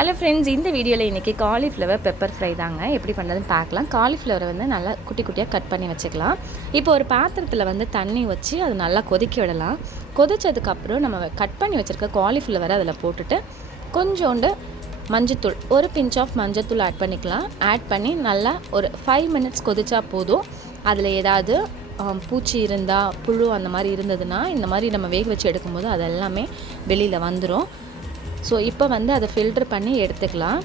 Hello friends இந்த வீடியோவில் இன்றைக்கி காலிஃப்ளவர் பெப்பர் ஃப்ரை தாங்க. எப்படி பண்ணுறதுன்னு பார்க்கலாம். காலிஃப்ளவரை வந்து நல்லா குட்டி குட்டியாக கட் பண்ணி வச்சுக்கலாம். இப்போ ஒரு பாத்திரத்தில் வந்து தண்ணி வச்சு அது நல்லா கொதிக்க விடலாம். கொதிச்சதுக்கப்புறம் நம்ம கட் பண்ணி வச்சுருக்க காலிஃப்ளவரை அதில் போட்டுட்டு கொஞ்சோண்டு மஞ்சத்தூள் ஒரு பிஞ்ச் ஆஃப் மஞ்சத்தூள் ஆட் பண்ணிக்கலாம். ஆட் பண்ணி நல்லா ஒரு ஃபைவ் மினிட்ஸ் கொதிச்சா போதும். அதில் ஏதாவது பூச்சி இருந்தால் புழு அந்த மாதிரி இருந்ததுன்னா இந்த மாதிரி நம்ம வேக வச்சு எடுக்கும்போது அது எல்லாமே வெளியில் வந்துடும் ஸோ இப்போ வந்து அதை ஃபில்டர் பண்ணி எடுத்துக்கலாம்.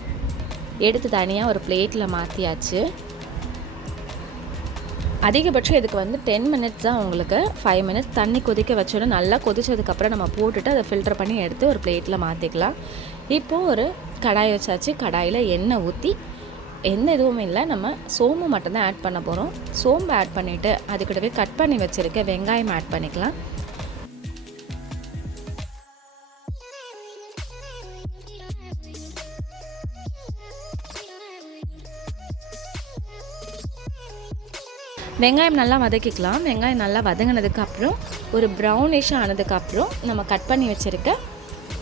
எடுத்து தனியாக ஒரு பிளேட்டில் மாற்றியாச்சு அதிகபட்சம் இதுக்கு வந்து டென் மினிட்ஸ் தான் உங்களுக்கு. ஃபைவ் மினிட்ஸ் தண்ணி கொதிக்க வச்சோன்னா நல்லா கொதிச்சதுக்கப்புறம் நம்ம போட்டுட்டு அதை ஃபில்டர் பண்ணி எடுத்து ஒரு பிளேட்டில் மாற்றிக்கலாம் இப்போது ஒரு கடாய் வச்சாச்சு. கடாயில் எண்ணெய் ஊற்றி எந்த இதுவும் இல்லை. நம்ம சோம்பு மட்டும்தான் ஆட் பண்ண போகிறோம் சோம்பு ஆட் பண்ணிவிட்டு அதுக்கூடவே கட் பண்ணி வச்சுருக்க வெங்காயம் ஆட் பண்ணிக்கலாம். வெங்காயம் நல்லா வதக்கிக்கலாம். வெங்காயம் நல்லா வதங்கினதுக்கப்புறம் ஒரு ப்ரௌனிஷ் ஆனதுக்கப்புறம் நம்ம கட் பண்ணி வச்சுருக்க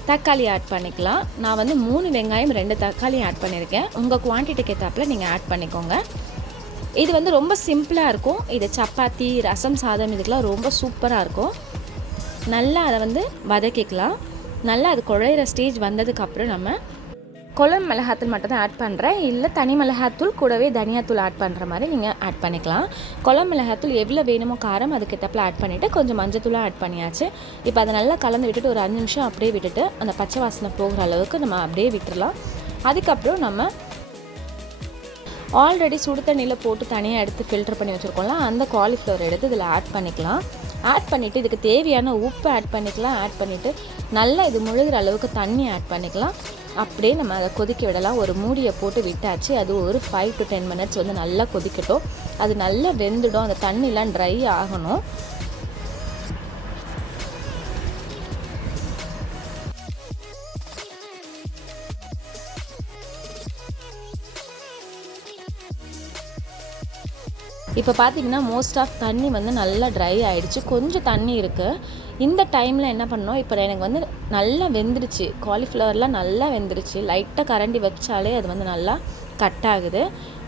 தக்காளி ஆட் பண்ணிக்கலாம். நான் வந்து மூணு வெங்காயம் ரெண்டு தக்காளி ஆட் பண்ணியிருக்கேன் உங்கள் குவான்டிட்டிக்கு ஏற்றாப்புல நீங்கள் ஆட் பண்ணிக்கோங்க. இது வந்து ரொம்ப சிம்பிளாக இருக்கும். இது சப்பாத்தி ரசம் சாதம் இதுக்கெலாம் ரொம்ப சூப்பராக இருக்கும். நல்லா அதை வந்து வதக்கிக்கலாம். நல்லா அது குழையிற ஸ்டேஜ் வந்ததுக்கப்புறம் நம்ம குழம்பு மிளகாத்தூள் மட்டும் தான் ஆட் பண்ணுறேன் இல்லை தனி மிளகாத்தூள் கூடவே தனியாத்தூள் ஆட் பண்ணுற மாதிரி நீங்கள் ஆட் பண்ணிக்கலாம். குழம்பு மிளகாத்தூள் எவ்வளோ வேணுமோ காரம் அதுக்கு ஏற்றப்பில் ஆட் பண்ணிவிட்டு கொஞ்சம் மஞ்சத்தூளாக ஆட் பண்ணியாச்சு. இப்போ அதை நல்லா கலந்து விட்டுட்டு ஒரு அஞ்சு நிமிஷம் அப்படியே விட்டுட்டு அந்த பச்சை வாசனை போகிற அளவுக்கு நம்ம அப்படியே விட்டுடலாம் அதுக்கப்புறம் நம்ம ஆல்ரெடி சுடு தண்ணியில் போட்டு தனியாக எடுத்து ஃபில்டர் பண்ணி வச்சுருக்கோம்ல அந்த காலிஃப்ளவர் எடுத்து இதில் ஆட் பண்ணிக்கலாம். ஆட் பண்ணிவிட்டு இதுக்கு தேவையான உப்பு ஆட் பண்ணிக்கலாம். ஆட் பண்ணிவிட்டு நல்லா இது முழுகிற அளவுக்கு தண்ணி ஆட் பண்ணிக்கலாம். அப்படியே நம்ம அதை கொதிக்க விடலாம். ஒரு மூடியை போட்டு விட்டாச்சு. அது ஒரு ஃபைவ் டு டென் மினிட்ஸ் வந்து நல்லா கொதிக்கட்டும். அது நல்லா வெந்துடும். அந்த தண்ணிலாம் ட்ரை ஆகணும். இப்போ பார்த்தீங்கன்னா மோஸ்ட் ஆஃப் தண்ணி வந்து நல்லா ட்ரை ஆகிடுச்சு கொஞ்சம் தண்ணி இருக்குது இந்த டைமில் என்ன பண்ணோம்? இப்போ எனக்கு வந்து நல்லா வெந்துருச்சு காலிஃப்ளவர்லாம் நல்லா வெந்துருச்சு லைட்டாக கரண்டி வச்சாலே அது வந்து நல்லா கட் ஆகுது.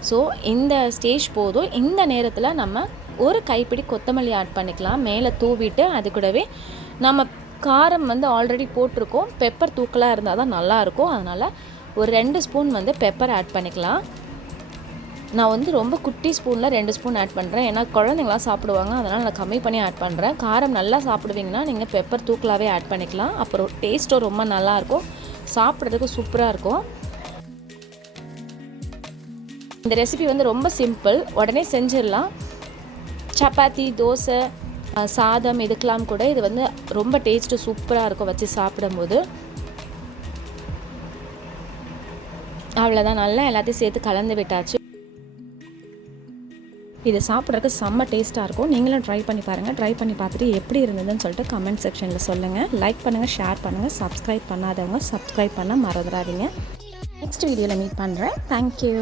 ஸோ இந்த ஸ்டேஜ் போதும். இந்த நேரத்தில் நம்ம ஒரு கைப்பிடி கொத்தமல்லி ஆட் பண்ணிக்கலாம். மேலே தூவிட்டு அது கூடவே நம்ம காரம் வந்து ஆல்ரெடி போட்டிருக்கோம். பெப்பர் தூக்கலாக இருந்தால் தான் நல்லாயிருக்கும் அதனால் ஒரு ரெண்டு ஸ்பூன் வந்து பெப்பர் ஆட் பண்ணிக்கலாம். நான் வந்து ரொம்ப குட்டி ஸ்பூனில் ரெண்டு ஸ்பூன் ஆட் பண்ணுறேன் ஏன்னா குழந்தைங்களாம் சாப்பிடுவாங்க. அதனால் நான் கம்மி பண்ணி ஆட் பண்ணுறேன் காரம் நல்லா சாப்பிடுவீங்கன்னா நீங்கள் பெப்பர் தூக்கலாகவே ஆட் பண்ணிக்கலாம். அப்புறம் டேஸ்ட்டும் ரொம்ப நல்லாயிருக்கும் சாப்பிட்றதுக்கு சூப்பராக இருக்கும். இந்த ரெசிபி வந்து ரொம்ப சிம்பிள் உடனே செஞ்சிடலாம். சப்பாத்தி தோசை சாதம் இதுக்கெலாம் கூட இது வந்து ரொம்ப டேஸ்ட்டு சூப்பராக இருக்கும் வச்சு சாப்பிடும்போது. அவ்வளோதான் நல்லா எல்லாத்தையும் சேர்த்து கலந்து விட்டாச்சு. இது சாப்பிட்றதுக்கு செம்ம டேஸ்ட்டாக இருக்கும். நீங்களும் ட்ரை பண்ணி பாருங்கள் ட்ரை பண்ணி பார்த்துட்டு எப்படி இருந்ததுன்னு சொல்லிட்டு கமெண்ட் செக்ஷனில் சொல்லுங்கள் லைக் பண்ணுங்கள் ஷேர் பண்ணுங்கள் சப்ஸ்கிரைப் பண்ணாதவங்க சப்ஸ்கிரைப் பண்ண மறந்துடாதீங்க. நெக்ஸ்ட் வீடியோவில் மீட் பண்ணுறேன் தேங்க்யூ